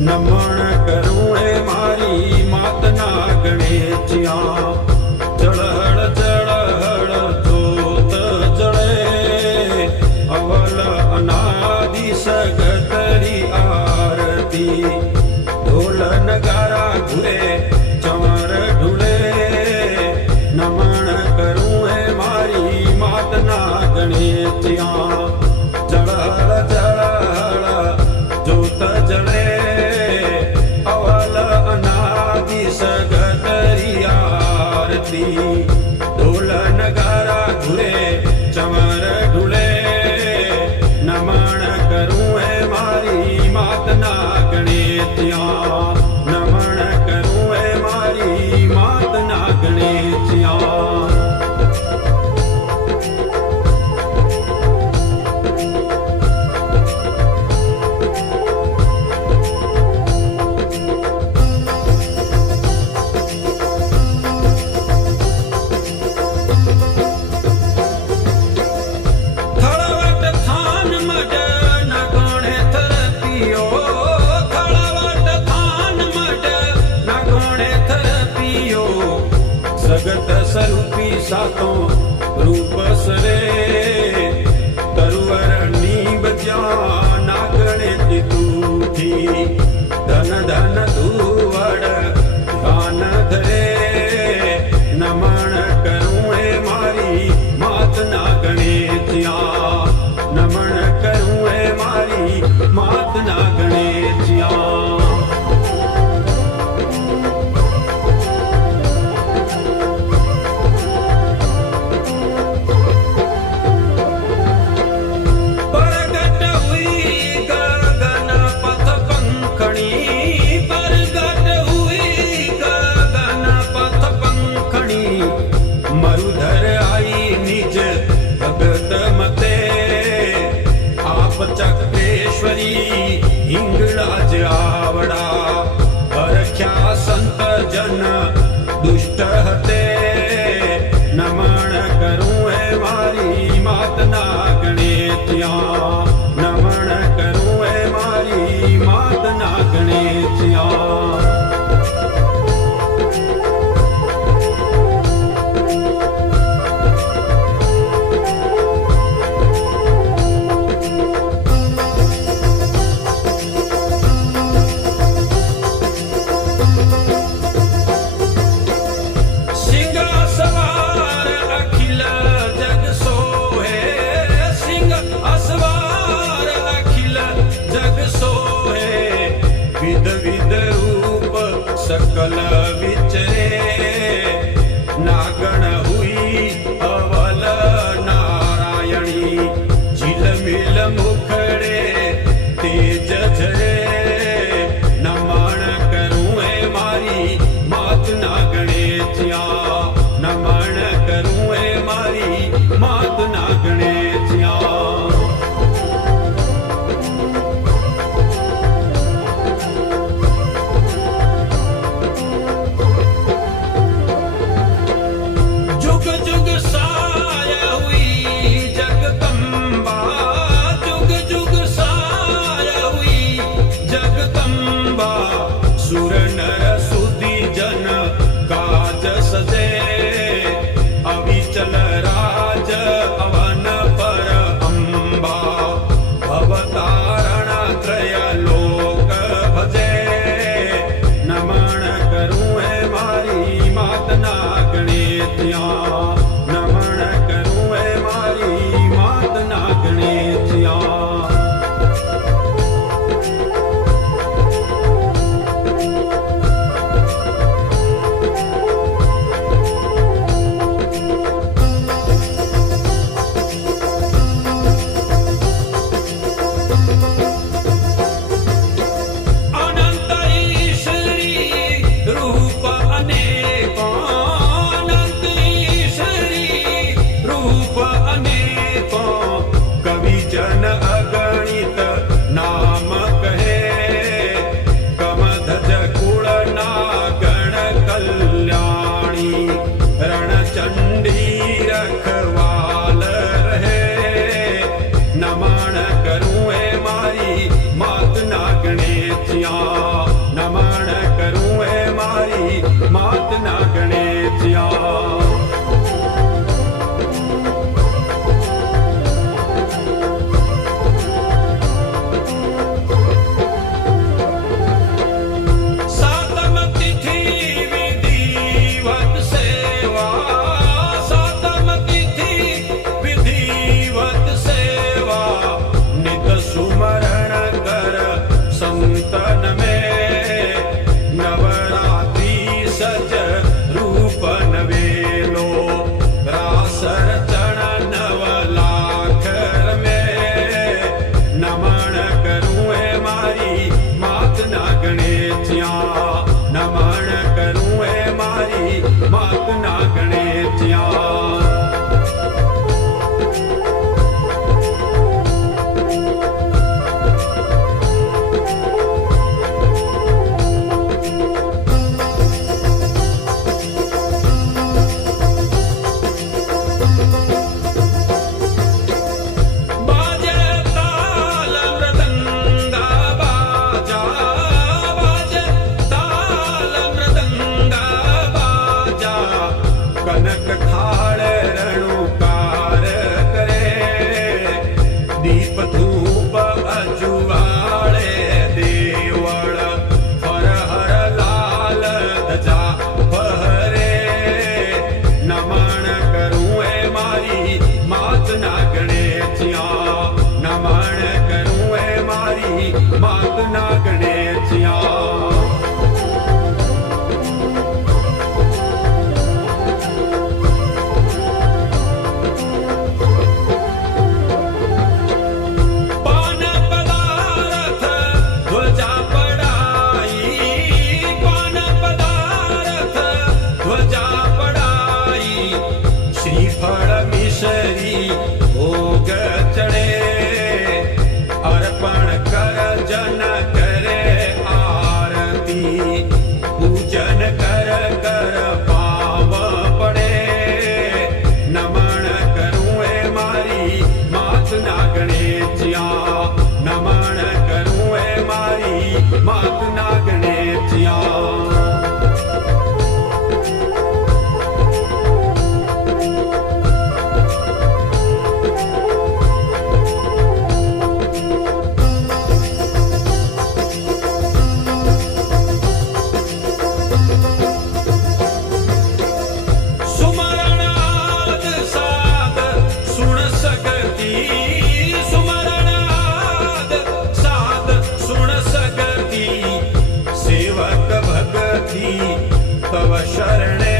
નમણ કરું એ મારી માતના ગણેશિયા ચળહળ ચળહળ જોત જળે અવલ અનાદિ સગતરી આરતી ઢોલ નગારા ઘુરે ચમર ઢુલે નમણ કરું એ મારી માતના ગણેશિયા ચળહળ ચળહળ જોત જળે સગતરી આરતી ઢોલ નગારા ઘુરે ચમર ઢુલે નમણ કરું એ મારી માતના ગણેશિયા નમણ કરું એ મારી માતના ગણેશિયા જગત સ્વરૂપી સાતો રૂપ સરે તરુવર નીબજ્યા ના ગણે તુથી ધન ધન ધુવડ ધ્યાન ધરે નમણ કરું એ મારી માતના ગણેશિયા નમણ કરું એ મારી માતના ગણેશિયા મરુધર આઈ નિજ ભગત મતે આપ ચક્રેશ્વરી હિંગળાજ આવડા હરખ્યા સંત જન દુષ્ટ હતે નમણ કરું એ મારી માતના ગણેશિયા નમણ કરું એ મારી માતના ગણેશિયા सकल विचरे नागण हुई अवल नारायणी झिलमिल मुखड़े तेज झरे नमण करूं ए मारी मातना गणेशिया नमण करूं ए मारी मातना गणेशिया तन में नवरात्रि सज रूप नवेलो रास रचण नव लाखर में नमन करूं ए मारी मात ना गणेशिया नमन करूं ए मारी मात ना गणेशिया कनक थाल रणुकार करे दीप धूप अजुवाळे देवळ हर हर लाल धजा फहरे नमन करूं ए मारी मात ना गणेशिया नमन करूं ए मारी मात ना गणेशिया श्रीफल मिश्री भोग चढ़े अर्पण कर जन करे आरती पूजन कर कर पाव पड़े नमन करूं ए मारी मात ना गणेशिया नमन करूं ए मारी मात ना गणेशिया तव शरणे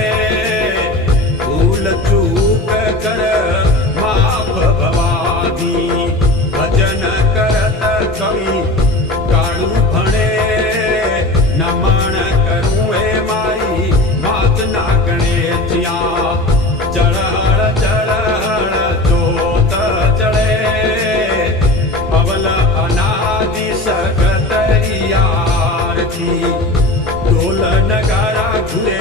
भूल चूक कर माफ भवानी भजन करत कवि काळू भणे नमन करूं ए मारी मात ना गणेशिया चढ़ चढ़ जोत चढ़े अवल अनादि सगतरिया ढोल नगारा घुरे